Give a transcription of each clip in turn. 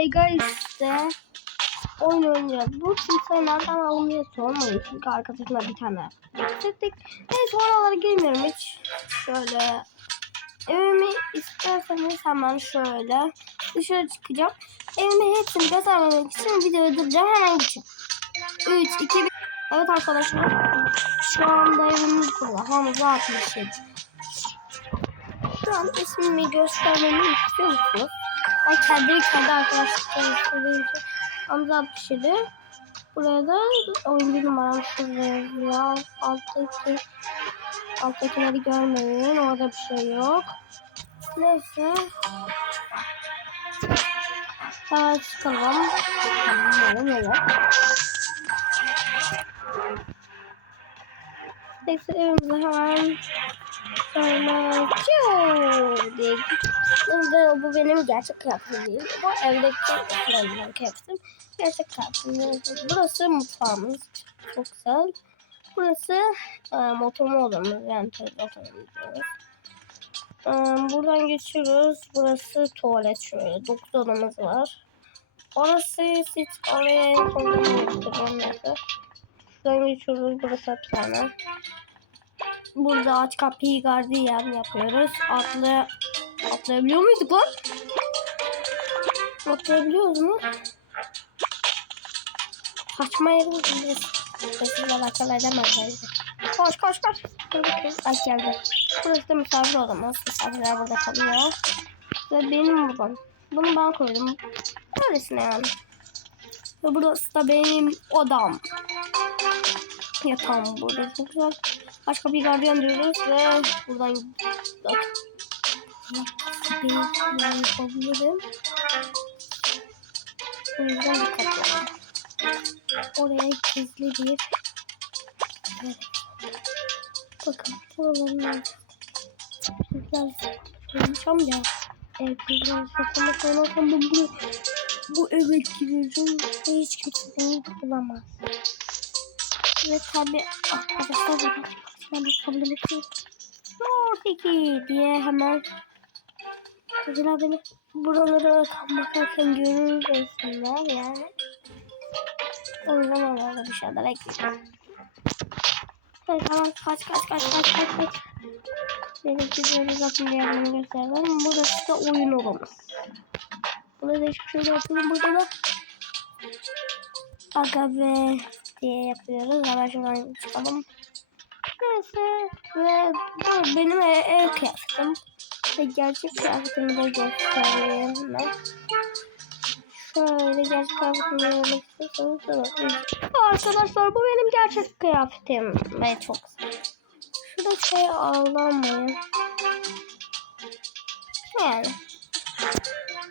Pegasus'te oyun oynayacağız. Bu kimse nereden alınıyor sormayın. Çünkü arkadaşımla bir tane çektik. Neyse oralara girmiyorum hiç. Şöyle evimi isterseniz hemen şöyle dışarı çıkacağım. Evimi hepsini göstermemek için videoyu duracağım. Hemen geçin. 3, 2, 1. Evet arkadaşlar. Şu anda evimiz burada. Hamza 67. Şu an ismimi göstermemi istiyor musunuz? Ben kendi kendi arkadaşlarım Hamza 67. Buraya da oyuncu şurada yazıyor. Alttaki alttakileri görmeyin. Orada bir şey yok. Neyse. Hemen çıkalım. Tamam, böyle. Neyse evimize hemen çiu diye gidiyoruz. Bu benim gerçek kıyafetim değil. Bu evdeki benim kıyafetim. Gerçek kıyafetim. Burası mutfağımız. Çok güzel. Burası e, motorlu odamız. Yani motorumuz. E, buradan geçiyoruz. Burası tuvalet şöyle. Dokuz odamız var. Orası siz oraya. Neyse. Şuradan geçiyoruz. Burası hapishane. Burada aç kapıyı gardiyan yapıyoruz. Atlı atlayabiliyor muyduk lan? Atlayabiliyoruz mu? Kaçma yeri. Sesle alakalı edemez bence. Koş koş koş. Ay geldi. Burası da misafir odamız. Misafirler burada kalıyor. Ve benim buradan. Bunu ben koydum. Öylesine yani. Ve burası da benim odam. Yatağım burada. Başka bir gardiyan diyoruz ve buradan bak. Bir yapabilirim. O yüzden dikkatli Oraya gizli bir evet. Bakın buralarından güzel koymuşam ya. Evet güzel saklama koymasam bu, bu, bu eve girerim ve hiç kimse beni bulamaz. Ve tabi arkadaşlar da ben de kabul ettim. Nordiki diye hemen Mesela beni buralara tam bakarken görür insanlar yani. O yüzden onlarla bir şeyler ekledim. Evet tamam kaç kaç kaç kaç kaç kaç. Benimki böyle zaten diğerlerini gösterdim. Burası da oyun odamız. Burada da hiçbir şey yapıyorum. Burada da Aga be diye yapıyoruz. Hemen şuradan çıkalım. Neyse. Ve bu benim ev, ev kıyafetim. Ve gerçek kıyafetimi de göstereyim ben. Şöyle gerçek kıyafetimi görmek istiyorsanız da Arkadaşlar bu benim gerçek kıyafetim. Ve çok. Şurada şey ağlamayın. Yani.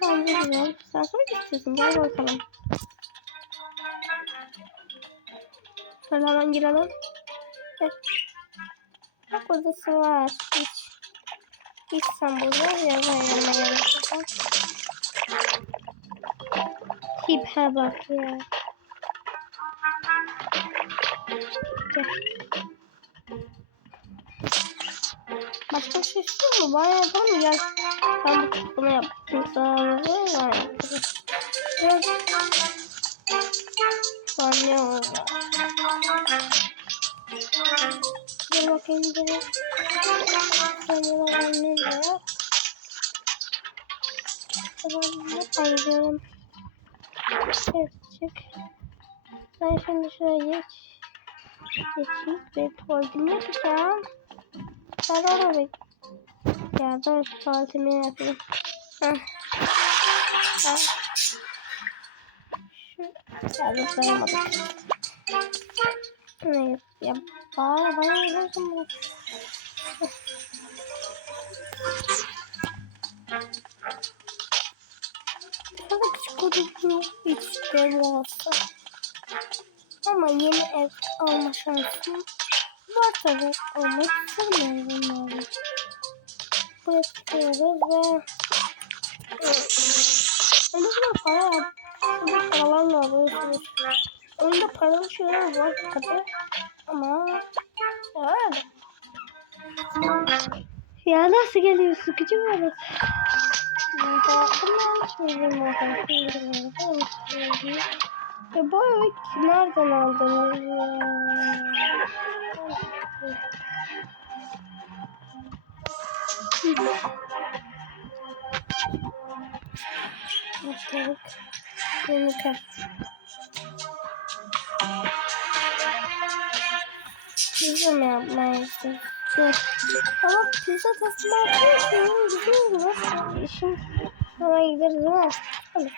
Bence güzel. Sen sonra istiyorsun. Gel bakalım. Şöyle hemen girelim. Gel. Bak odası var. Hiç. Yazma yanına gelmişsin. Tipe bak ya. Gel. Başka şey istiyor mu? Bana yapalım mı? Gel. Ben bu kısmını yaptım sana. Yani. Gel. An ne oldu? Dur bakayım bir. Sonra ben ne diyor? Tamam, ayırıyorum. Evet, çık. Ben şimdi şuraya geç. Geçeyim ve tuvaletimi yapacağım. Ben oraya bek. Ya dur tuvaletimi yapayım. Heh. Heh. Şu. Ya zıplayamadık. Ne ya bana bana yazın bu. Sana küçük odası işte olsa. Ama yeni ev alma şansım var tabi. Almak istemiyorum yani. Buraya çıkıyoruz ve Önde bir para var. Burada paralarla alıyorsunuz. Önde paralı şeyler var tabi. Ama öyle. Ya nasıl geliyor sıkıcı mı evet? Ama söyleyeyim bakalım. Ya bu evi nereden aldınız ya? Bakalım. Yumurta. Pizza mı yapmayı istiyorsun? Ama pizza tasarlamak için bizim gibi işim ona gideriz değil mi? Hadi.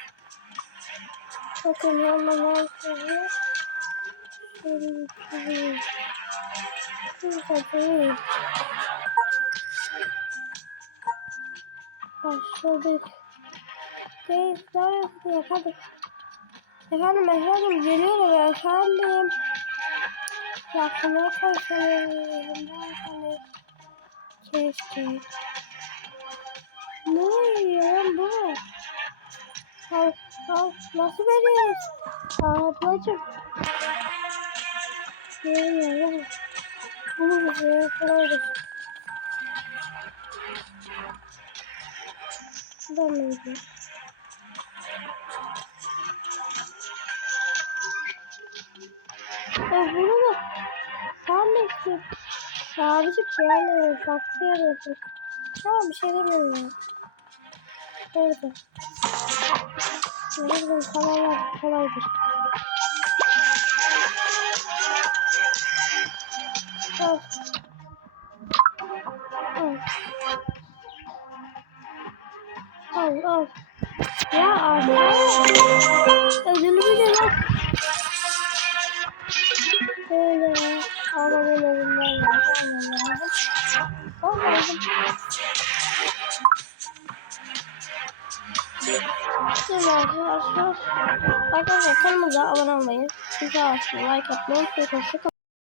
Bakın yanına şöyle. Şöyle şöyle. Şöyle. Başladık. Teyzeler yapıyor. Hadi. Efendim efendim geliyorum efendim. Yapmaya çalışıyorum. Hani keşke. Ne oluyor bu? Al, al. Nasıl veriyoruz? Ablacım. Vermiyorum. Bunu bize kolaydır. Ben miydim? Ya bunu da istiyorsun. Abicim yani saklıyorsun. Tamam bir şey demiyorum ya. Orada. Buradan kolay kolaydır. Al. Al. Al al. Ya Allah. Ödülümü de yok. Olmadım. Şimdi arkadaşlar. Arkadaşlar kanalımıza abone olmayı, bize like atmayı, hoşçakalın.